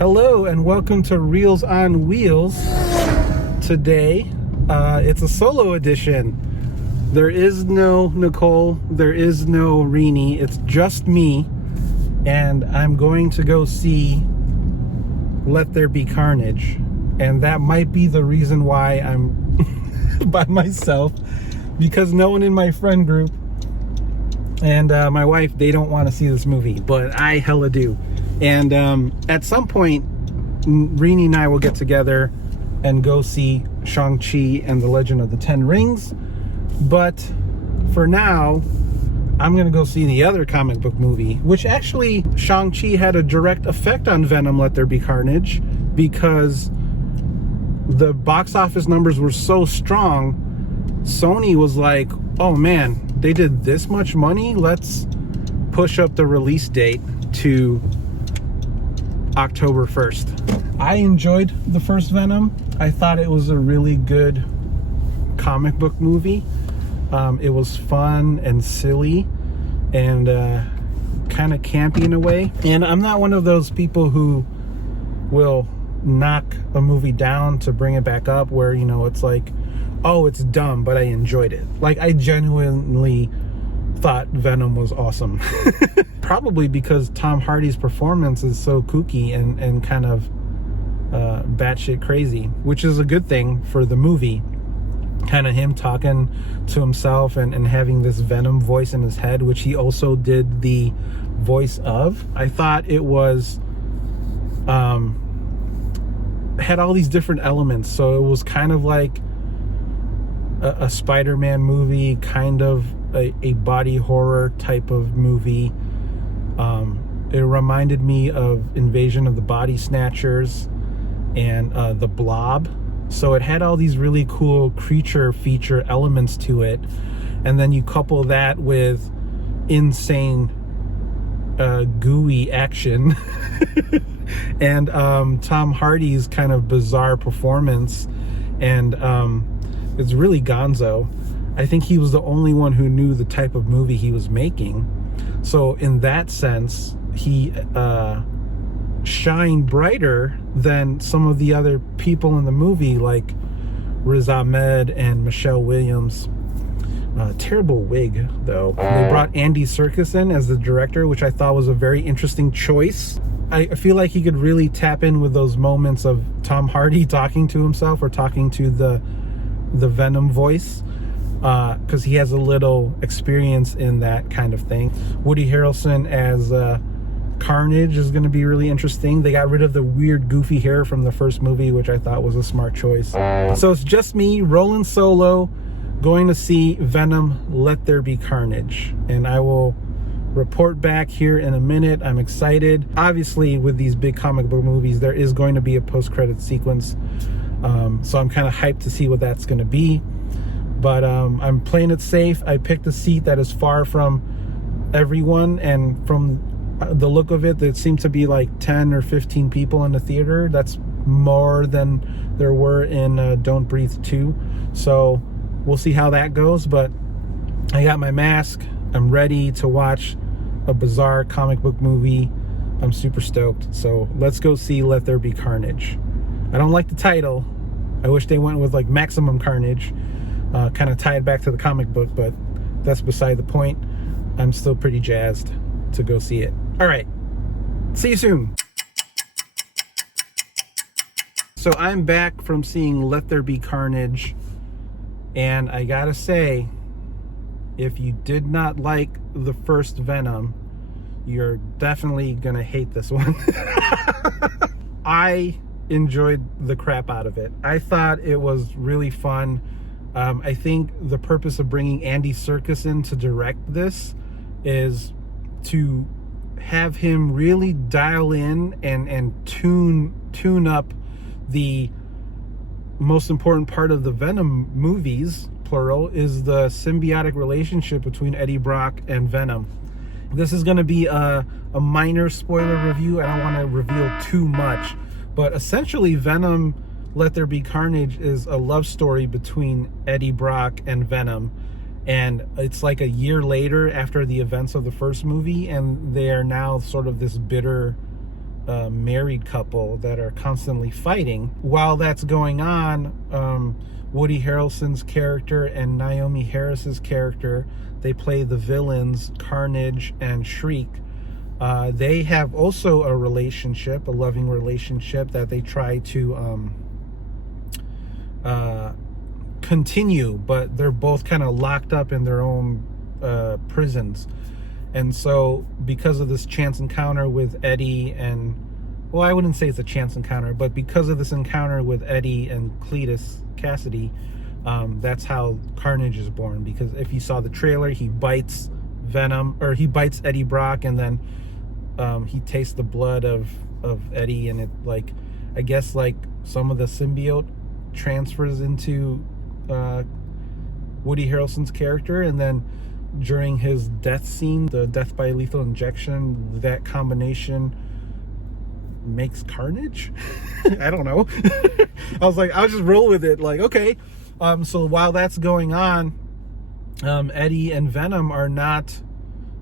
Hello and welcome to Reels on Wheels. Today, it's a solo edition. There is no Nicole, there is no Rini, it's just me. And I'm going to go see Let There Be Carnage. And that might be the reason why I'm by myself, because no one in my friend group and my wife, they don't want to see this movie, but I hella do. And at some point, Rini and I will get together and go see Shang-Chi and the Legend of the Ten Rings. But for now, I'm going to go see the other comic book movie, which actually, Shang-Chi had a direct effect on Venom, Let There Be Carnage, because the box office numbers were so strong, Sony was like, oh man, they did this much money? Let's push up the release date to October 1st. I enjoyed the first Venom. I thought it was a really good comic book movie. It was fun and silly and kind of campy in a way. And I'm not one of those people who will knock a movie down to bring it back up where, you know, it's like, oh, it's dumb, but I enjoyed it. Like, I genuinely thought Venom was awesome. Probably because Tom Hardy's performance is so kooky and kind of batshit crazy, which is a good thing for the movie. Kind of him talking to himself and having this Venom voice in his head, which he also did the voice of. I thought it was had all these different elements, so it was kind of like a Spider-Man movie, kind of a body horror type of movie. It reminded me of Invasion of the Body Snatchers and The Blob. So it had all these really cool creature feature elements to it. And then you couple that with insane gooey action and Tom Hardy's kind of bizarre performance. And it's really gonzo. I think he was the only one who knew the type of movie he was making. So in that sense, he shined brighter than some of the other people in the movie, like Riz Ahmed and Michelle Williams. Terrible wig, though. They brought Andy Serkis in as the director, which I thought was a very interesting choice. I feel like he could really tap in with those moments of Tom Hardy talking to himself or talking to the Venom voice, because he has a little experience in that kind of thing. Woody Harrelson as Carnage is going to be really interesting. They got rid of the weird goofy hair from the first movie, which I thought was a smart choice. So it's just me rolling solo, going to see Venom, Let There Be Carnage. And I will report back here in a minute. I'm excited. Obviously, with these big comic book movies, there is going to be a post-credit sequence. So I'm kind of hyped to see what that's going to be. But I'm playing it safe. I picked a seat that is far from everyone, and from the look of it, there seemed to be like 10 or 15 people in the theater. That's more than there were in Don't Breathe 2. So we'll see how that goes. But I got my mask. I'm ready to watch a bizarre comic book movie. I'm super stoked. So let's go see Let There Be Carnage. I don't like the title. I wish they went with like Maximum Carnage. Kind of tie it back to the comic book, but that's beside the point. I'm still pretty jazzed to go see it. All right. See you soon. So I'm back from seeing Let There Be Carnage. And I gotta say, if you did not like the first Venom, you're definitely gonna hate this one. I enjoyed the crap out of it. I thought it was really fun. I think the purpose of bringing Andy Serkis in to direct this is to have him really dial in and tune up the most important part of the Venom movies, plural, is the symbiotic relationship between Eddie Brock and Venom. This is going to be a minor spoiler review. I don't want to reveal too much, but essentially Venom Let There Be Carnage is a love story between Eddie Brock and Venom. And it's like a year later after the events of the first movie, and they are now sort of this bitter married couple that are constantly fighting. While that's going on, Woody Harrelson's character and Naomi Harris's character, they play the villains Carnage and Shriek. They have also a relationship, a loving relationship that they try to continue, but they're both kind of locked up in their own prisons. And so because of this chance encounter with Eddie and, well, I wouldn't say it's a chance encounter, but because of this encounter with Eddie and Cletus Cassidy, that's how Carnage is born. Because if you saw the trailer, he bites Venom, or he bites Eddie Brock, and then he tastes the blood of Eddie, and it, like, I guess, like, some of the symbiote transfers into Woody Harrelson's character, and then during his death scene, the death by lethal injection, that combination makes Carnage. I don't know. I was like, I'll just roll with it. Like, okay. So while that's going on, Eddie and Venom are not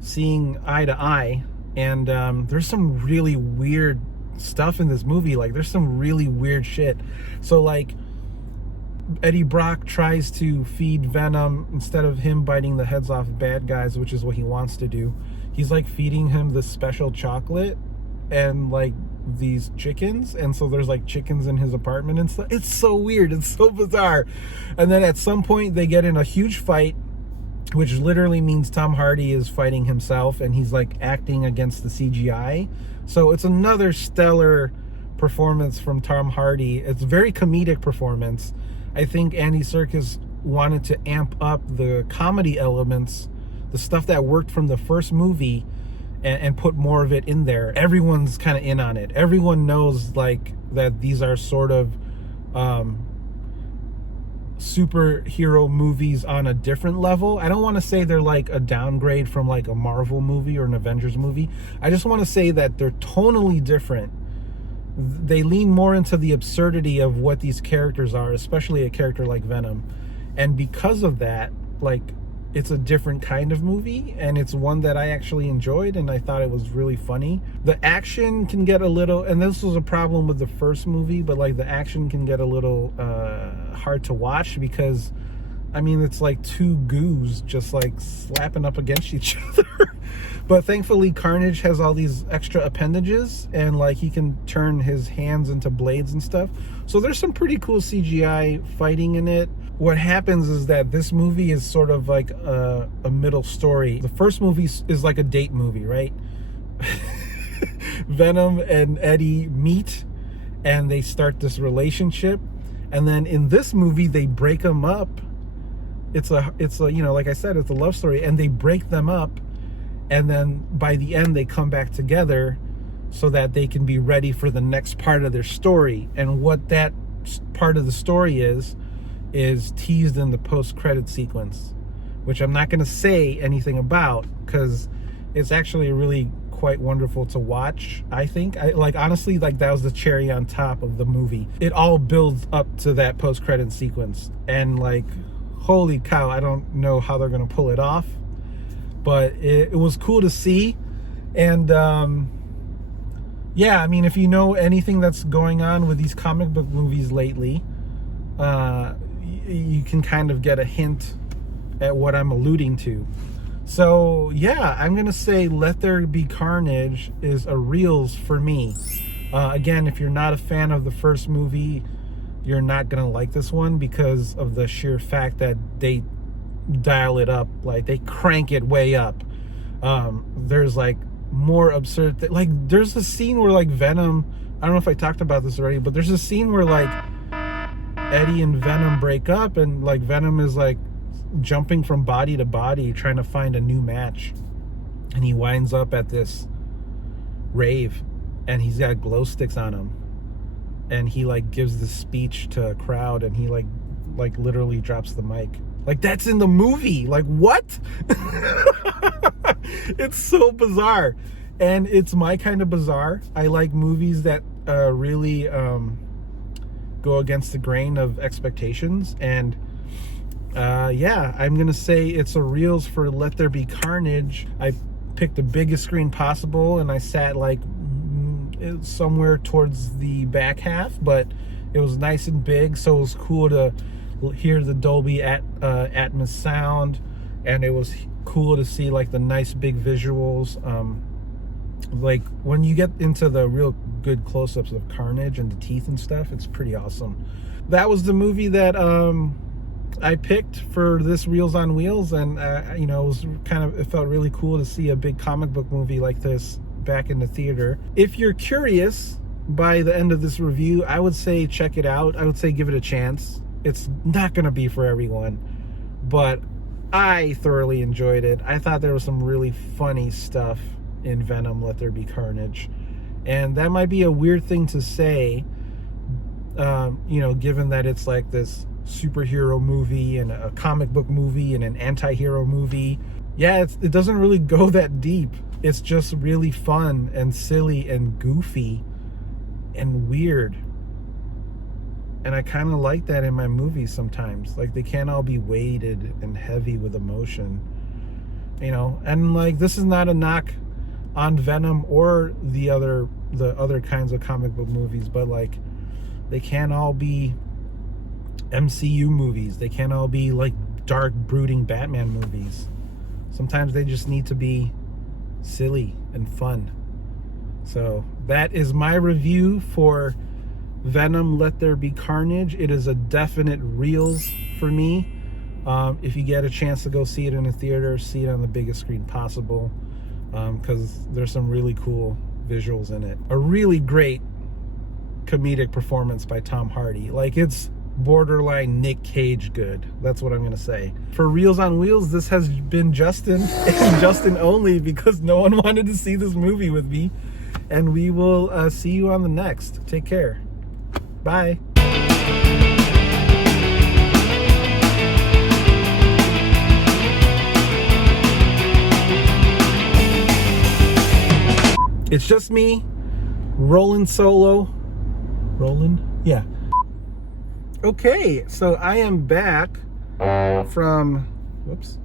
seeing eye to eye, and there's some really weird stuff in this movie. Like, there's some really weird shit. So, like, Eddie Brock tries to feed Venom, instead of him biting the heads off bad guys, which is what he wants to do, he's like feeding him this special chocolate and like these chickens, and so there's like chickens in his apartment and stuff. It's so weird, it's so bizarre. And then at some point they get in a huge fight, which literally means Tom Hardy is fighting himself, and he's like acting against the CGI. So it's another stellar performance from Tom Hardy. It's a very comedic performance. I think Andy Serkis wanted to amp up the comedy elements, the stuff that worked from the first movie, and put more of it in there. Everyone's kind of in on it. Everyone knows like that these are sort of superhero movies on a different level. I don't want to say they're like a downgrade from like a Marvel movie or an Avengers movie. I just want to say that they're tonally different. They lean more into the absurdity of what these characters are, especially a character like Venom. And because of that, like, it's a different kind of movie, and it's one that I actually enjoyed, and I thought it was really funny. The action can get a little, and this was a problem with the first movie, but like the action can get a little hard to watch, because I mean, it's like two goos just like slapping up against each other. But thankfully Carnage has all these extra appendages, and like he can turn his hands into blades and stuff. So there's some pretty cool CGI fighting in it. What happens is that this movie is sort of like a middle story. The first movie is like a date movie, right? Venom and Eddie meet and they start this relationship, and then in this movie they break them up. It's a you know, like I said, it's a love story, and they break them up, and then by the end they come back together so that they can be ready for the next part of their story. And what that part of the story is teased in the post-credit sequence, which I'm not going to say anything about, because it's actually really quite wonderful to watch. I think honestly, like, that was the cherry on top of the movie. It all builds up to that post-credit sequence, and like, holy cow, I don't know how they're going to pull it off, but it was cool to see. And yeah, I mean, if you know anything that's going on with these comic book movies lately, you can kind of get a hint at what I'm alluding to. So yeah, I'm gonna say Let There Be Carnage is a reels for me. Again, if you're not a fan of the first movie, you're not gonna like this one, because of the sheer fact that they dial it up, like they crank it way up. There's like more absurd like there's a scene where like Venom, I don't know if I talked about this already, but there's a scene where like Eddie and Venom break up, and like Venom is like jumping from body to body trying to find a new match, and he winds up at this rave and he's got glow sticks on him, and he like gives this speech to a crowd, and he like literally drops the mic. Like, that's in the movie. Like, what? It's so bizarre, and it's my kind of bizarre. I like movies that really go against the grain of expectations, and yeah, I'm gonna say it's a reels for Let There Be Carnage. I picked the biggest screen possible, and I sat like It's somewhere towards the back half, but it was nice and big, so it was cool to hear the Dolby Atmos sound, and it was cool to see like the nice big visuals. Like when you get into the real good close-ups of Carnage and the teeth and stuff, it's pretty awesome. That was the movie that I picked for this Reels on Wheels, and you know, it felt really cool to see a big comic book movie like this back in the theater. If you're curious, by the end of this review, I would say check it out. I would say give it a chance. It's not gonna be for everyone, but I thoroughly enjoyed it. I thought there was some really funny stuff in Venom, Let There Be Carnage. And that might be a weird thing to say, you know, given that it's like this superhero movie and a comic book movie and an anti-hero movie. Yeah, it doesn't really go that deep. It's just really fun and silly and goofy and weird. And I kind of like that in my movies sometimes. Like, they can't all be weighted and heavy with emotion, you know. And like, this is not a knock on Venom or the other kinds of comic book movies, but like, they can't all be MCU movies. They can't all be like dark, brooding Batman movies. Sometimes they just need to be silly and fun. So that is my review for Venom, Let There Be Carnage. It is a definite reels for me. If you get a chance to go see it in a theater, see it on the biggest screen possible, because there's some really cool visuals in it. A really great comedic performance by Tom Hardy. Like, it's borderline Nick Cage good. That's what I'm gonna say. For Reels on Wheels, this has been Justin, and Justin only, because no one wanted to see this movie with me. And we will see you on the next. Take care. Bye. It's just me, rolling solo. Rolling? Yeah. Okay, so I am back from, whoops.